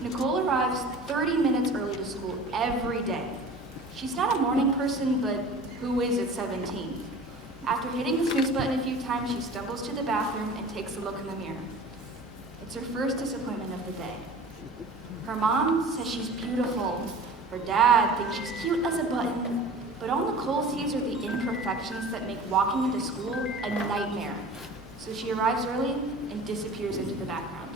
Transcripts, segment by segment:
Nicole arrives 30 minutes early to school every day. She's not a morning person, but who is at 17? After hitting the snooze button a few times, she stumbles to the bathroom and takes a look in the mirror. It's her first disappointment of the day. Her mom says she's beautiful. Her dad thinks she's cute as a button. But all Nicole sees are the imperfections that make walking into school a nightmare. So she arrives early and disappears into the background.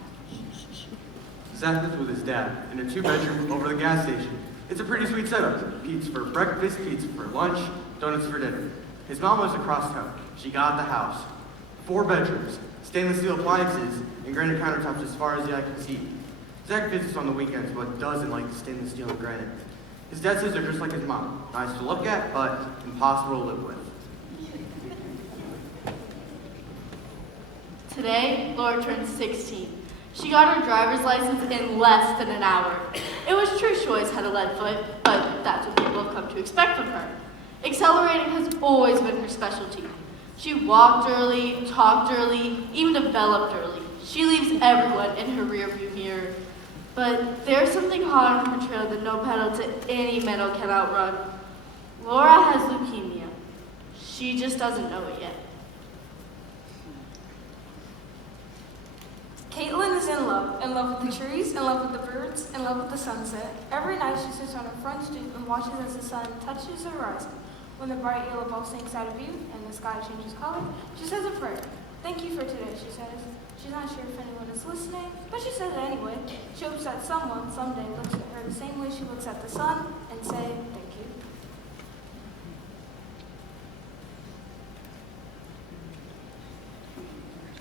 Zach lives with his dad in a two-bedroom over the gas station. It's a pretty sweet setup. Pizza for breakfast, pizza for lunch, donuts for dinner. His mom lives across town. She got the house. 4 bedrooms, stainless steel appliances, and granite countertops as far as the eye can see. Zach visits on the weekends, but doesn't like the stainless steel and granite. His dad says they're just like his mom. Nice to look at, but impossible to live with. Today, Laura turned 16. She got her driver's license in less than an hour. It was true she always had a lead foot, but that's what people have come to expect from her. Accelerating has always been her specialty. She walked early, talked early, even developed early. She leaves everyone in her rearview mirror. But there's something hot on her trail that no pedal to any metal can outrun. Laura has leukemia. She just doesn't know it yet. Caitlin is in love with the trees, in love with the birds, in love with the sunset. Every night she sits on her front stoop and watches as the sun touches the horizon. When the bright yellow ball sinks out of view and the sky changes color, she says a prayer. Thank you for today, she says. She's not sure if anyone is listening, but she says it anyway. She hopes that someone someday looks at her the same way she looks at the sun and say thank you.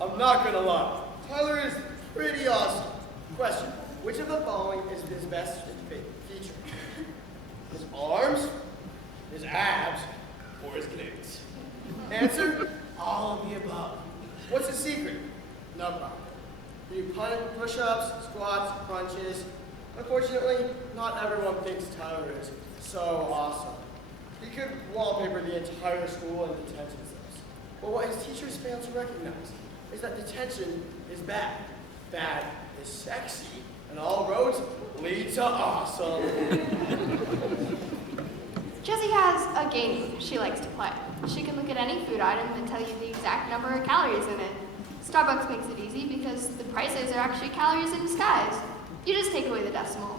I'm not gonna lie. Tyler is pretty awesome. Question: which of the following is his best feature? His arms, his abs, or his glutes? Answer: all of the above. What's his secret? No problem. You push-ups, squats, crunches. Unfortunately, not everyone thinks Tyler is so awesome. He could wallpaper the entire school in detention cells. But what his teachers fail to recognize is that detention is bad. Bad is sexy, and all roads lead to awesome. Jessie has a game she likes to play. She can look at any food item and tell you the exact number of calories in it. Starbucks makes it easy because the prices are actually calories in disguise. You just take away the decimal.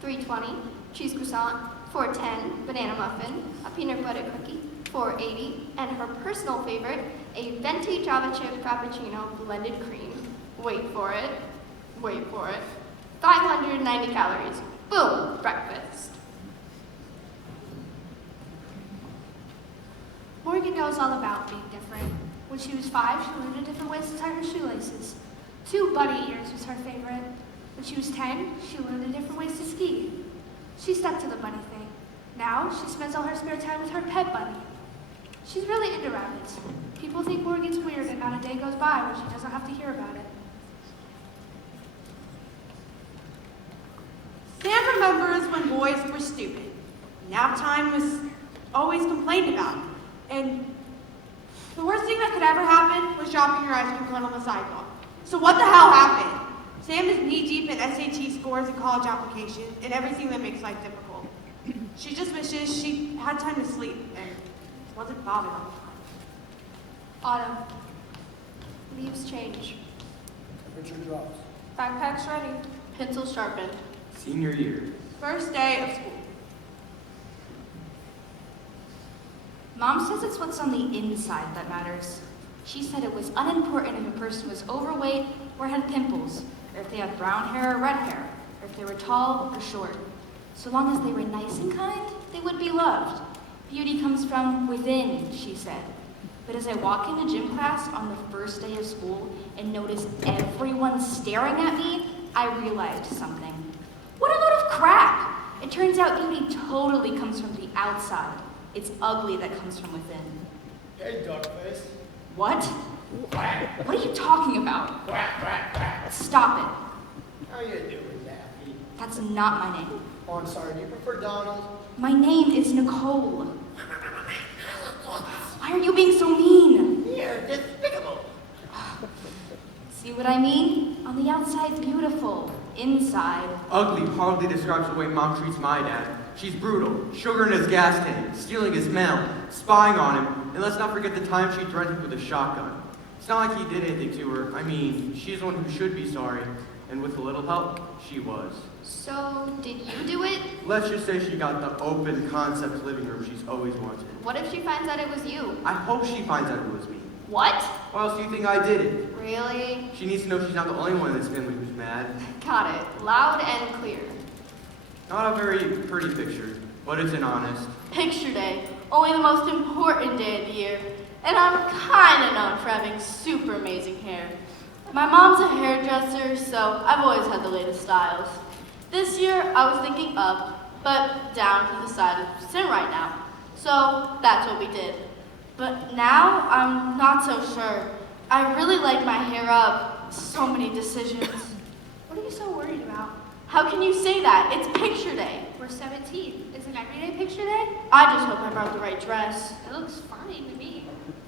320, cheese croissant, 410, banana muffin, a peanut butter cookie, 480, and her personal favorite, a venti Java chip frappuccino blended cream. Wait for it. 590 calories. Boom, breakfast. Morgan knows all about being different. When she was 5, she learned different ways to tie her shoelaces. 2 bunny ears was her favorite. When she was 10, she learned different ways to ski. She stuck to the bunny thing. Now, she spends all her spare time with her pet bunny. She's really into rabbits. People think Morgan's weird and not a day goes by when she doesn't have to hear about it. Sam remembers when boys were stupid. Nap time was always complained about. And the worst thing that could ever happen was dropping your ice cream cone on the sidewalk. So what the hell happened? Sam is knee-deep in SAT scores and college applications and everything that makes life difficult. She just wishes she had time to sleep and wasn't bothered all the time. Autumn. Leaves change. Temperature drops. Backpack's ready. Pencil sharpened. Senior year. First day of school. Mom says it's what's on the inside that matters. She said it was unimportant if a person was overweight or had pimples, or if they had brown hair or red hair, or if they were tall or short. So long as they were nice and kind, they would be loved. Beauty comes from within, she said. But as I walk into gym class on the first day of school and notice everyone staring at me, I realized something. What a load of crap! It turns out beauty totally comes from the outside. It's ugly that comes from within. Hey, duckface. What? Quack. What are you talking about? Quack, quack, quack. Stop it. How you doing, Daffy? That's not my name. Oh, I'm sorry. Do you prefer Donald? My name is Nicole. Why are you being so mean? You're despicable. See, what I mean? On the outside, beautiful. Inside. Ugly hardly describes the way Mom treats my dad. She's brutal, sugar in his gas tank, stealing his mail, spying on him, and let's not forget the time she threatened him with a shotgun. It's not like he did anything to her. I mean, she's the one who should be sorry, and with a little help, she was. So, did you do it? Let's just say she got the open concept living room she's always wanted. What if she finds out it was you? I hope she finds out it was me. What? Why else do you think I did it? Really? She needs to know she's not the only one in this family who's mad. Got it. Loud and clear. Not a very pretty picture, but it's an honest. Picture day, only the most important day of the year, and I'm kinda known for having super amazing hair. My mom's a hairdresser, so I've always had the latest styles. This year, I was thinking up, but down to the side of sin right now. So that's what we did. But now, I'm not so sure. I really like my hair up. So many decisions. What are you so worried about? How can you say that? It's picture day. We're 17. Is it everyday picture day? I just hope I brought the right dress. It looks fine to me.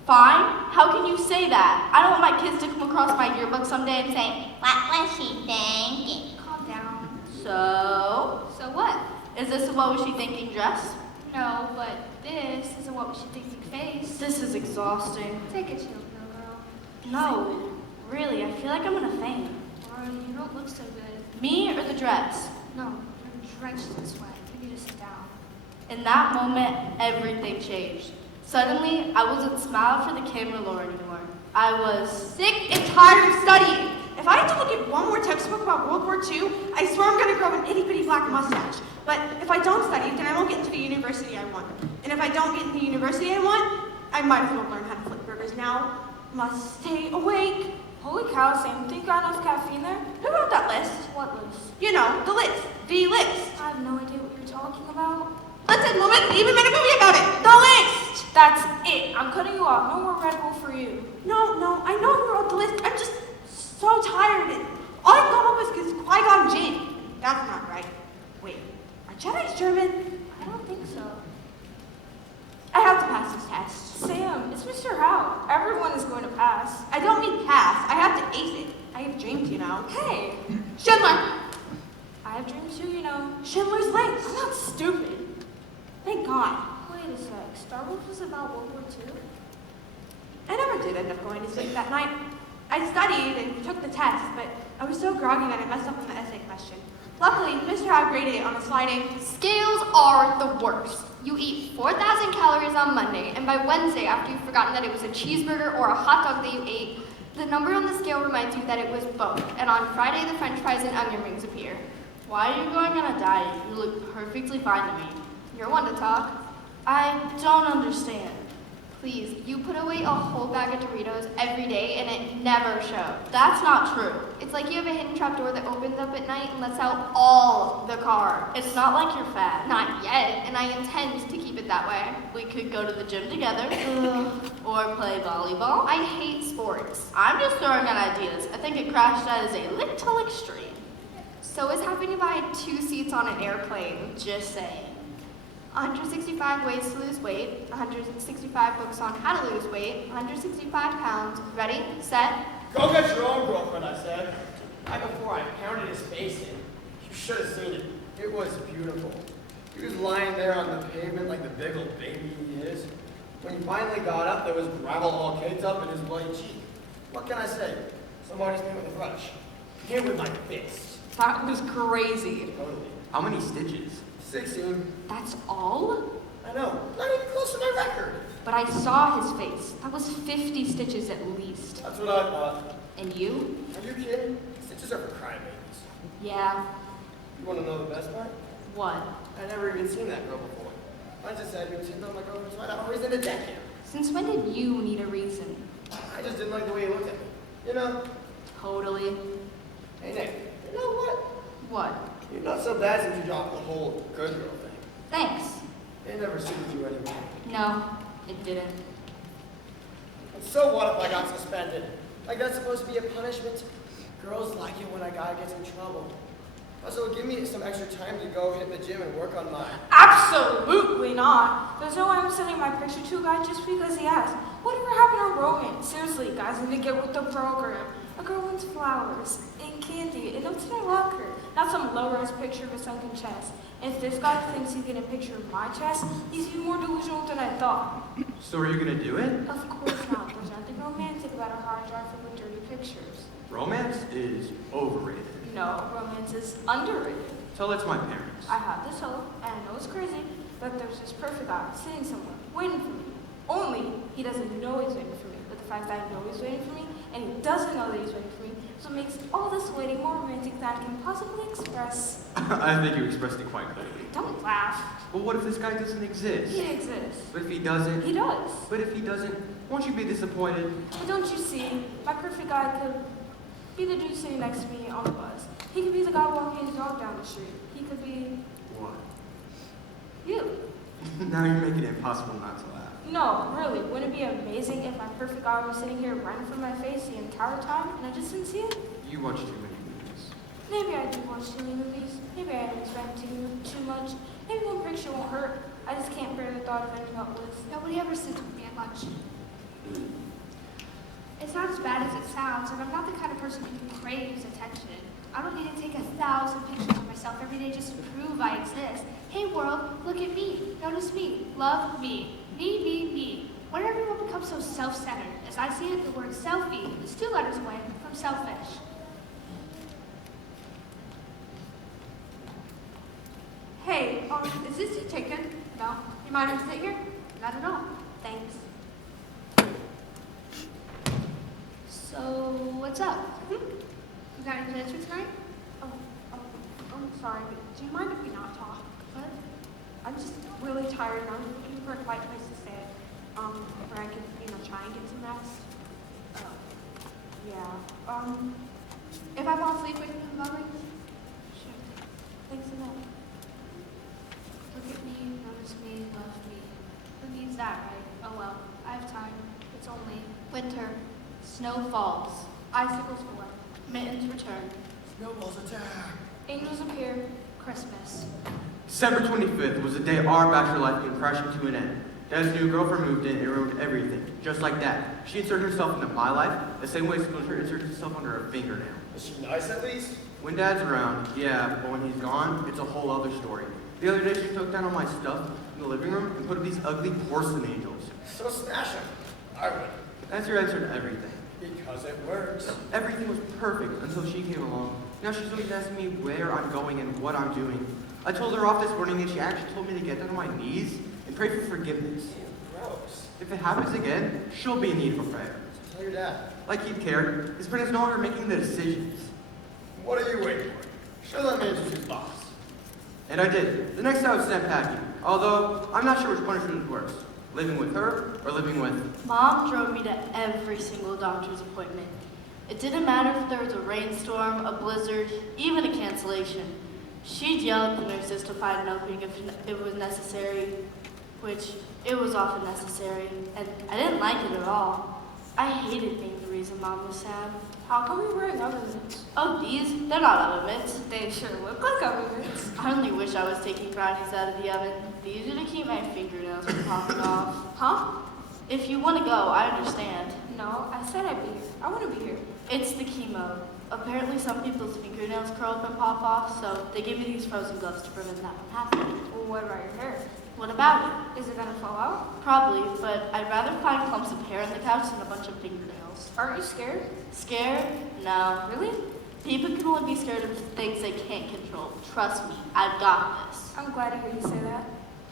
Fine? How can you say that? I don't want my kids to come across my yearbook someday and say, What was she thinking? Calm down. so? So what? Is this a what was she thinking dress? No, but this is a what was she thinking face. This is exhausting. Take a chill pill, girl. No, really, I feel like I'm gonna faint. Laura, you don't look so good. Me or the dress? No, you're drenched in sweat. You need to sit down. In that moment, everything changed. Suddenly, I wasn't smiling for the camera Laura anymore. I was Sick and tired of studying. If I have to look at one more textbook about World War II, I swear I'm going to grow an itty-bitty black mustache. But if I don't study, then I won't get into the university I want. And if I don't get into the university I want, I might as well learn how to flip burgers now. Must stay awake. Holy cow, Sam, think you got enough caffeine there? Who wrote that list? What list? You know, the list. The list. I have no idea what you're talking about. Listen, woman, they even made a movie about it. The list. That's it. I'm cutting you off. No more Red Bull for you. No, I know who wrote the list. I'm just so tired. All I come up with is Qui-Gon Jinn. That's not right. Wait, are Jedi's German? I don't think so. I have to pass this test. Sam, it's Mr. Howe. Everyone is going to pass. I don't mean pass. I have to ace it. I have dreams, you know. Hey, Schindler. I have dreams too, you know. Schindler's List. I'm not stupid. Thank God. Wait a sec. Star Wars was about World War II? I never did end up going to sleep that night. I studied and took the test, but I was so groggy that I messed up on the essay question. Luckily, Mr. Howe graded it on a sliding. Scales are the worst. You eat 4,000 calories on Monday, and by Wednesday, after you've forgotten that it was a cheeseburger or a hot dog that you ate, the number on the scale reminds you that it was both. And on Friday, the french fries and onion rings appear. why are you going on a diet? You look perfectly fine to me. You're one to talk. I don't understand. Please, you put away a whole bag of Doritos every day and it never showed. That's not true. It's like you have a hidden trap door that opens up at night and lets out all the carbs. It's not like you're fat. Not yet, and I intend to keep it that way. We could go to the gym together or play volleyball. I hate sports. I'm just throwing out ideas. I think a crash diet is a little extreme. So is having to buy 2 seats on an airplane. Just saying. 165 ways to lose weight, 165 books on how to lose weight, 165 pounds. Ready, set. Go get your own girlfriend, I said. Right before I pounded his face in. You should have seen it. It was beautiful. He was lying there on the pavement like the big old baby he is. When he finally got up, there was gravel all caked up in his bloody cheek. What can I say? Somebody's hit with a brush. Hit with my fist. That was crazy. Totally. How many stitches? 16. That's all? I know. Not even close to my record. But I saw his face. That was 50 stitches at least. That's what I thought. And you? Are you kidding? Stitches are for crybabies. Yeah. You want to know the best part? What? I never even seen that girl before. I just had been sitting on my girlfriend's side. I've always in a decade. Since when did you need a reason? I just didn't like the way he looked at me. You know? Totally. Hey, Nick. You know what? What? You're not so bad since you dropped the whole good girl thing. Thanks. It never suited you anymore. No, it didn't. And so what if I got suspended? Like that's supposed to be a punishment? Girls like it when a guy gets in trouble. Also, give me some extra time to go hit the gym and work on mine. Absolutely not. There's no way I'm sending my picture to a guy just because he asked. Whatever happened to romance? Seriously, guys need to get with the program. A girl wants flowers and candy and notes in her locker, not some low-res picture of a sunken chest. And if this guy thinks he can get a picture of my chest, he's even more delusional than I thought. So are you gonna do it? Of course not. There's nothing romantic about a hard drive full of dirty pictures. Romance is overrated. No, romance is underrated. Tell that to my parents. I have this hope, and I know it's crazy, but there's this perfect guy sitting somewhere, waiting for me. Only he doesn't know he's waiting for me, but the fact that I know he's waiting for me, and he doesn't know that he's waiting for me, so it makes all this waiting more romantic than I can possibly express. I think you expressed it quite clearly. Don't laugh. But what if this guy doesn't exist? He exists. But if he doesn't? He does. But if he doesn't, won't you be disappointed? But don't you see, my perfect guy could be the dude sitting next to me on the bus. He could be the guy walking his dog down the street. He could be What? you. Now you're making it impossible not to laugh. No, really, wouldn't it be amazing if my perfect guy was sitting here right in front of my face the entire time and I just didn't see it? You watch too many movies. Maybe I do watch too many movies. Maybe I expect too much. Maybe one picture won't hurt. I just can't bear the thought of ending up with. Nobody ever sits with me at lunch. It's not as bad as it sounds, and I'm not the kind of person who craves attention. I don't need to take 1,000 pictures of myself every day just to prove I exist. Hey world, look at me. Notice me. Love me. Me, me, me. When did everyone become so self-centered? As I see it, the word selfie is 2 letters away from selfish. Hey, is this your ticket? No, You mind if I sit here? not at all. Thanks. So, what's up? You got any plans for tonight? I'm sorry, but do you mind if we not talk? What? I'm just really tired and I'm looking for a quiet place to stay. Where I can, try and get some rest. Yeah. If I fall asleep, wake me in the morning? Sure. Thanks a lot. Look at me, notice me, love me. Who needs that, right? Oh well, I have time. It's only winter. Snow falls. Icicles for what? Mittens return. Snowballs attack. Angels appear. Christmas. December 25th was the day our bachelor life came crashing to an end. Dad's new girlfriend moved in and ruined everything. Just like that. She inserted herself into my life the same way Splinter inserted herself under a fingernail. Is she nice at least? When Dad's around, yeah, but when he's gone, it's a whole other story. The other day she took down all my stuff in the living room and put up these ugly porcelain angels. So smash them. I would. That's your answer to everything. Because it works. Everything was perfect until she came along. Now she's always asking me where I'm going and what I'm doing. I told her off this morning and she actually told me to get down on my knees and pray for forgiveness. Gross. If it happens again, she'll be in need of a prayer. Tell your dad. Like he'd care, his brain is no longer making the decisions. What are you waiting for? Show that man to his box. And I did. The next day I was sent packing. Although, I'm not sure which punishment is worse. Living with her or living with... Mom drove me to every single doctor's appointment. It didn't matter if there was a rainstorm, a blizzard, even a cancellation. She'd yell at the nurses to find an opening if it was necessary, which it was often necessary, and I didn't like it at all. I hated being the reason Mom was sad. How come you're wearing oven mitts? Oh, these? They're not oven mitts. They sure look like oven mitts. I only wish I was taking brownies out of the oven. These are to keep my fingernails from popping off. Huh? If you want to go, I understand. No, I said I'd be here. I want to be here. It's the chemo. Apparently some people's fingernails curl up and pop off, so they give me these frozen gloves to prevent that from happening. Well, what about your hair? What about it? Is it gonna fall out? Probably, but I'd rather find clumps of hair on the couch than a bunch of fingernails. Aren't you scared? Scared? No. Really? People can only be scared of things they can't control. Trust me, I've got this. I'm glad to hear you say that.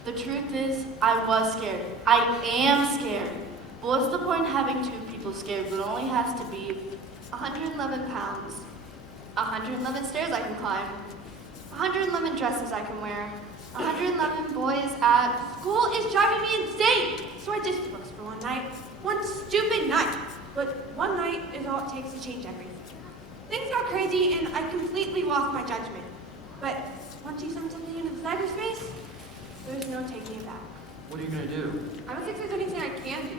The truth is, I was scared. I am scared. But what's the point in having 2 people scared when it only has to be 111 pounds. 111 stairs I can climb. 111 dresses I can wear. 111 boys at... School is driving me insane! So I ditched the books for one night. One stupid night. But one night is all it takes to change everything. Things got crazy and I completely lost my judgment. But once you send something into cyberspace, there's no taking it back. What are you gonna do? I don't think there's anything I can do.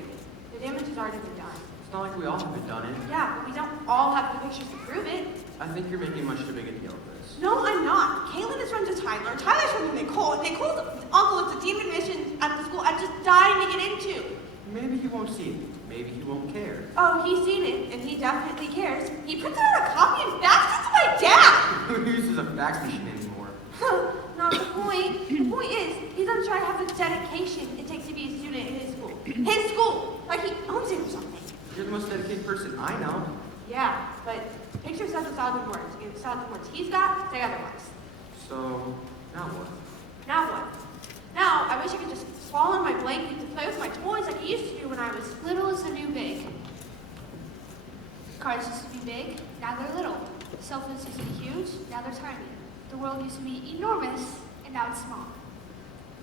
The damage has already been done. It's not like we all haven't done it. Yeah, but we don't all have the pictures to prove it. I think you're making much too big a deal of this. No, I'm not. Caitlin is friends with Tyler. Tyler's friends with Nicole. Nicole's uncle is a demon mission at the school I'm just dying to get into. maybe he won't see it. Maybe he won't care. Oh, he's seen it, and he definitely cares. He printed out a copy and faxed it to my dad! Who uses a fax machine anymore? Not the point. The point is, he doesn't try to have the dedication it takes to be a student in his school. His school! Like he owns it or something. You're the most dedicated person I know. Yeah, but picture says 1,000 words. And 1,000 words he's got, say otherwise. So, now what? Now what? Now, I wish I could just fall on my blanket to play with my toys like I used to do when I was Little is the new big. Cars used to be big, now they're little. Cell phones used to be huge, now they're tiny. The world used to be enormous, and now it's small.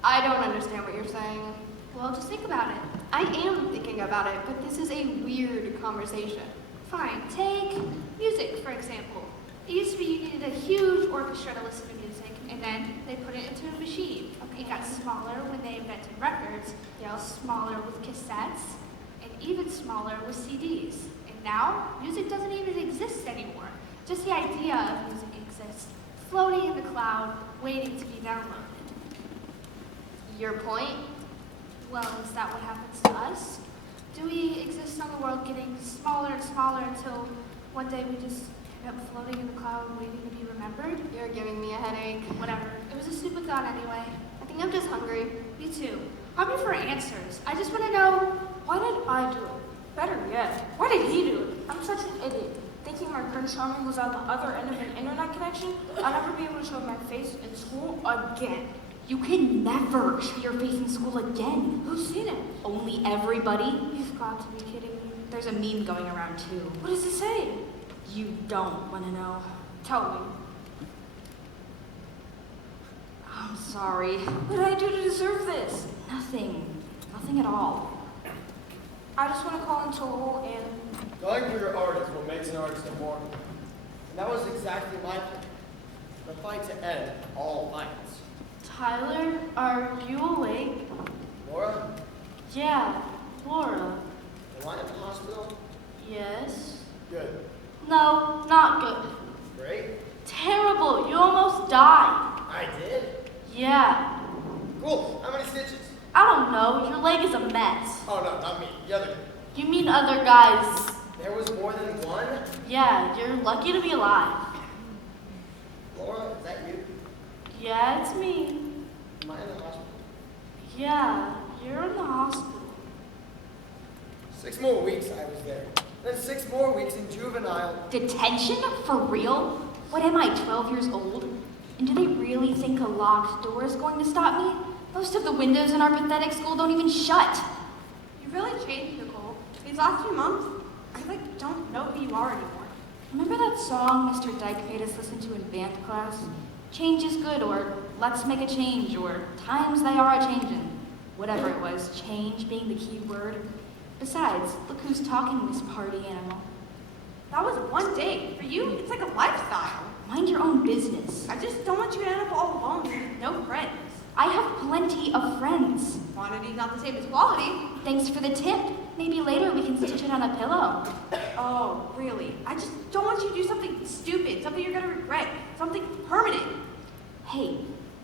I don't understand what you're saying. Well, just think about it. I am thinking about it, but this is a weird conversation. Fine, take music, for example. It used to be you needed a huge orchestra to listen to music, and then they put it into a machine. It got smaller when they invented records, they got smaller with cassettes, and even smaller with CDs. And now, music doesn't even exist anymore. Just the idea of music exists, floating in the cloud, waiting to be downloaded. Your point? Well, is that what happens to us? Do we exist on the world getting smaller and smaller until one day we just end up floating in the cloud waiting to be remembered? You're giving me a headache. Whatever. It was a stupid thought anyway. I think I'm just hungry. Me too. Hungry for answers. I just want to know, Why did I do it? Better yet, why did he do it? I'm such an idiot. Thinking my Prince Charming was on the other end of an internet connection, I'll never be able to show my face in school again. you can never show your face in school again. Who's seen it? Only everybody. You've got to be kidding me. There's a meme going around too. What does it say? You don't want to know. Tell me. I'm sorry. What did I do to deserve this? Nothing. Nothing at all. I just want to call into a hole and Going for your art is what makes an artist immortal. And that was exactly my plan. The fight to end all fights. Tyler, are you awake? Laura, Yeah, Laura. am I in the hospital? Yes. Good. No, not good. Great. Terrible. You almost died. I did? Yeah. Cool. How many stitches? I don't know. Your leg is a mess. Oh, no, not me. The other. You mean other guys? There was more than one? Yeah, you're lucky to be alive. Laura, is that you? Yeah, it's me. Am I in the hospital? Yeah, you're in the hospital. 6 more weeks I was there. Then 6 more weeks in juvenile. Detention? For real? What am I, 12 years old? And do they really think a locked door is going to stop me? Most of the windows in our pathetic school don't even shut. You really changed, Nicole. These last few months, I don't know who you are anymore. Remember that song Mr. Dyke made us listen to in band class? Change is good, or let's make a change, or times they are a-changin'. Whatever it was, change being the key word. Besides, look who's talking, this party animal. That was one day. For you, it's like a lifestyle. Mind your own business. I just don't want you to end up all alone with no friends. I have plenty of friends. Quantity's not the same as quality. Thanks for the tip. Maybe later we can stitch it on a pillow. Oh, really? I just don't want you to do something stupid, something you're gonna regret, something permanent. Hey,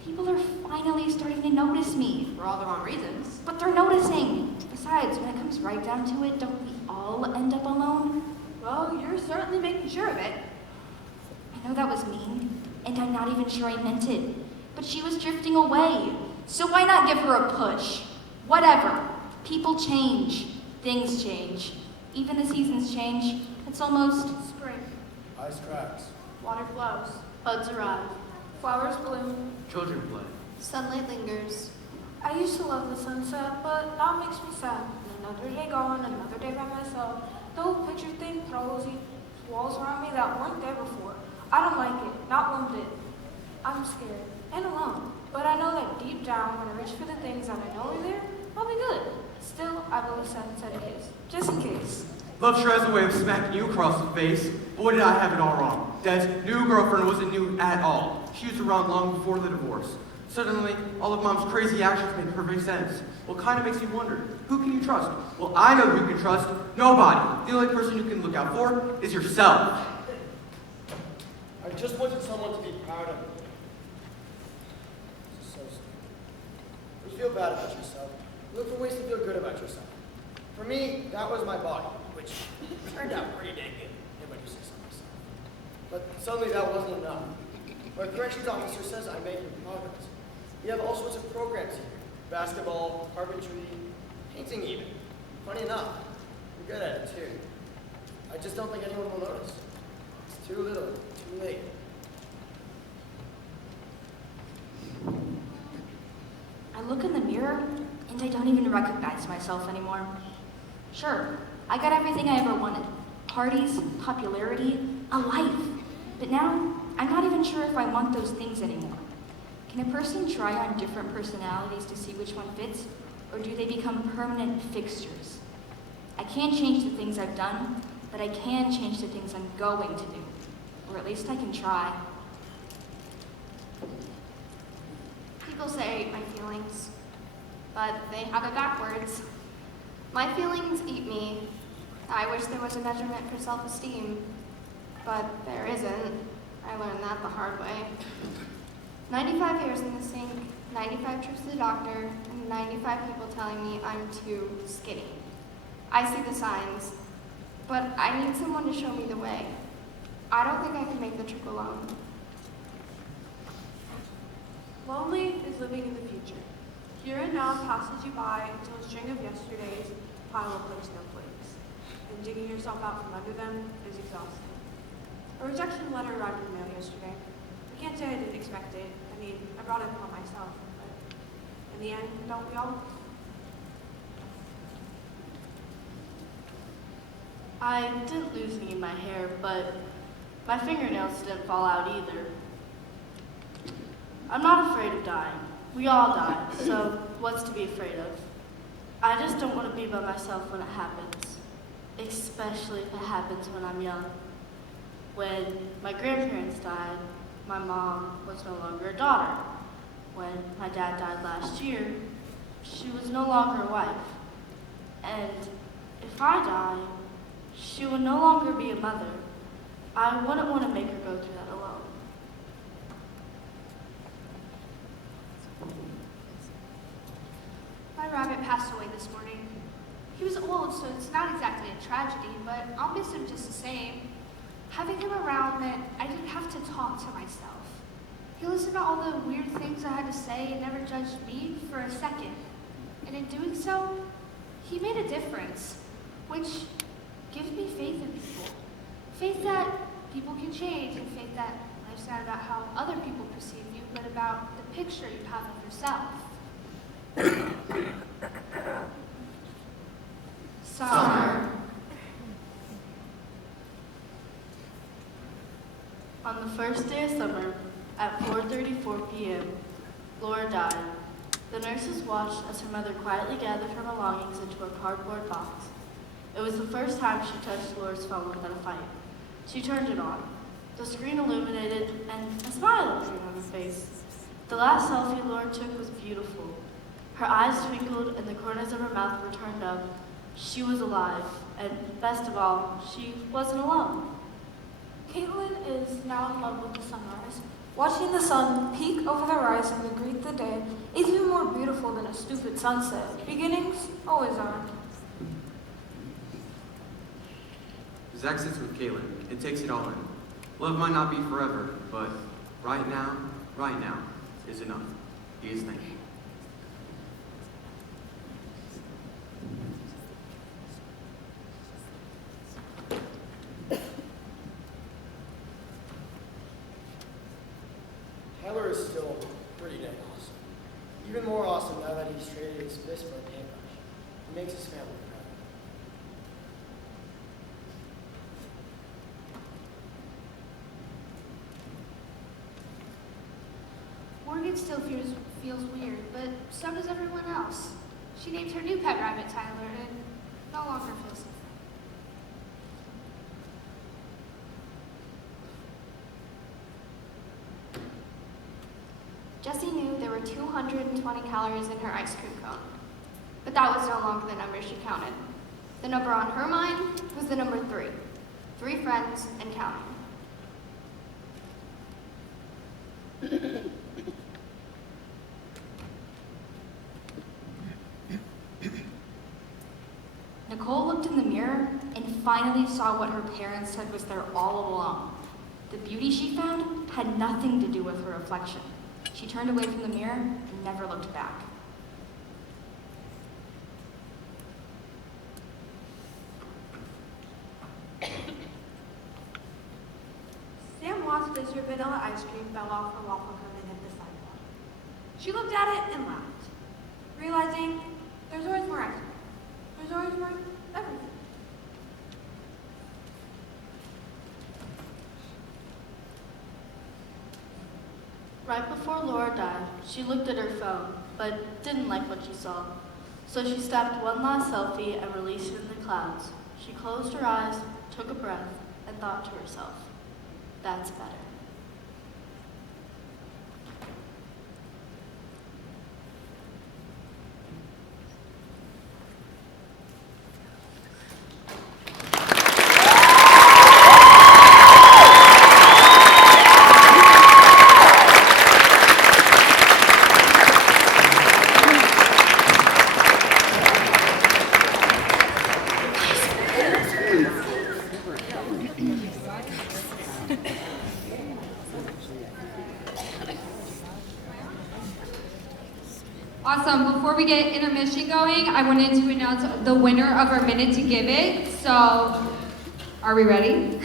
people are finally starting to notice me. For all the wrong reasons. But they're noticing. Besides, when it comes right down to it, don't we all end up alone? Well, you're certainly making sure of it. I know that was mean, and I'm not even sure I meant it. But she was drifting away. So why not give her a push? Whatever. People change. Things change. Even the seasons change. It's almost spring. Ice cracks. Water flows. Buds arrive. Flowers bloom. Children play. Sunlight lingers. I used to love the sunset, but now it makes me sad. Another day gone, another day by myself. The whole picture thing throws these walls around me that weren't there before. I don't like it, not one bit. I'm scared and alone, but I know that deep down, when I reach for the things that I know are there, I'll be good. Still, I will send a kiss, just in case. Love sure has a way of smacking you across the face. Boy, did I have it all wrong. Dad's new girlfriend wasn't new at all. She was around long before the divorce. Suddenly, all of Mom's crazy actions make perfect sense. Well, kind of makes you wonder, who can you trust? Well, I know who you can trust. Nobody. The only person you can look out for is yourself. I just wanted someone to be proud of me. This is so stupid. You feel bad about yourself. You look for ways to feel good about yourself. For me, that was my body, which turned out pretty dang good, if I do say so myself. But suddenly that wasn't enough. My corrections officer says I'm making progress. We have all sorts of programs here. Basketball, carpentry, painting even. Funny enough, I'm good at it too. I just don't think anyone will notice. It's too little, too late. I look in the mirror, and I don't even recognize myself anymore. Sure, I got everything I ever wanted. Parties, popularity, a life. But now, I'm not even sure if I want those things anymore. Can a person try on different personalities to see which one fits, or do they become permanent fixtures? I can't change the things I've done, but I can change the things I'm going to do. Or at least I can try. People say I eat my feelings, but they have it backwards. My feelings eat me. I wish there was a measurement for self-esteem, but there isn't. I learned that the hard way. 95 years in the sink, 95 trips to the doctor, and 95 people telling me I'm too skinny. I see the signs, but I need someone to show me the way. I don't think I can make the trip alone. Lonely is living in the future. Here and now passes you by until a string of yesterdays pile up like snowflakes, and digging yourself out from under them is exhausting. A rejection letter arrived in the mail yesterday. I can't say I didn't expect it. I mean, I brought it upon myself, but in the end, don't we all? I didn't lose any in my hair, but my fingernails didn't fall out either. I'm not afraid of dying. We all die, so what's to be afraid of? I just don't want to be by myself when it happens, especially if it happens when I'm young. When my grandparents died, my mom was no longer a daughter. When my dad died last year, she was no longer a wife. And if I die, she will no longer be a mother. I wouldn't want to make her go through that alone. My rabbit passed away this morning. He was old, so it's not exactly a tragedy, but I'll miss him just the same. Having him around meant I didn't have to talk to myself. He listened to all the weird things I had to say and never judged me for a second. And in doing so, he made a difference, which gives me faith in people. Faith that people can change, and faith that life's not about how other people perceive you, but about the picture you have of yourself. Summer. On the first day of summer, at 4:34 p.m., Laura died. The nurses watched as her mother quietly gathered her belongings into a cardboard box. It was the first time she touched Laura's phone without a fight. She turned it on. The screen illuminated, and a smile appeared on her face. The last selfie Laura took was beautiful. Her eyes twinkled, and the corners of her mouth were turned up. She was alive, and best of all, she wasn't alone. Caitlin is now in love with the sunrise. Watching the sun peek over the horizon and greet the day is even more beautiful than a stupid sunset. Beginnings always are. Zach sits with Caitlin and takes it all in. Love might not be forever, but right now is enough. He is thinking. Tyler is still pretty dang awesome. Even more awesome now that he's traded his fist for a paintbrush. He makes his family proud. Morgan still feels weird, but so does everyone else. She named her new pet rabbit Tyler and no longer feels different. Jessie knew there were 220 calories in her ice cream cone, but that was no longer the number she counted. The number on her mind was the number 3. 3 friends and counting. looked in the mirror and finally saw what her parents said was there all along. The beauty she found had nothing to do with her reflection. She turned away from the mirror and never looked back. Sam watched as her vanilla ice cream fell off her waffle cone and hit the sidewalk. She looked at it and laughed, realizing there's always more ice cream. There's always more everything. Right before Laura died, she looked at her phone, but didn't like what she saw. So she snapped one last selfie and released it in the clouds. She closed her eyes, took a breath, and thought to herself, that's better. Awesome. Before we get intermission going, I wanted to announce the winner of our Minute to Give It. So, are we ready?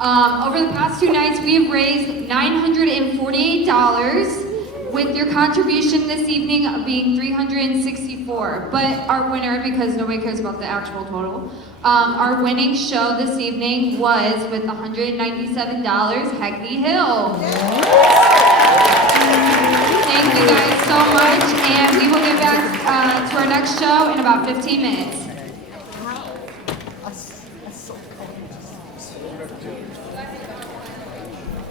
Over the past 2 nights, we have raised $948, with your contribution this evening being $364. But our winner, because nobody cares about the actual total, our winning show this evening was with $197, Hackney Hill. Thank you guys so much, and we will get back to our next show in about 15 minutes.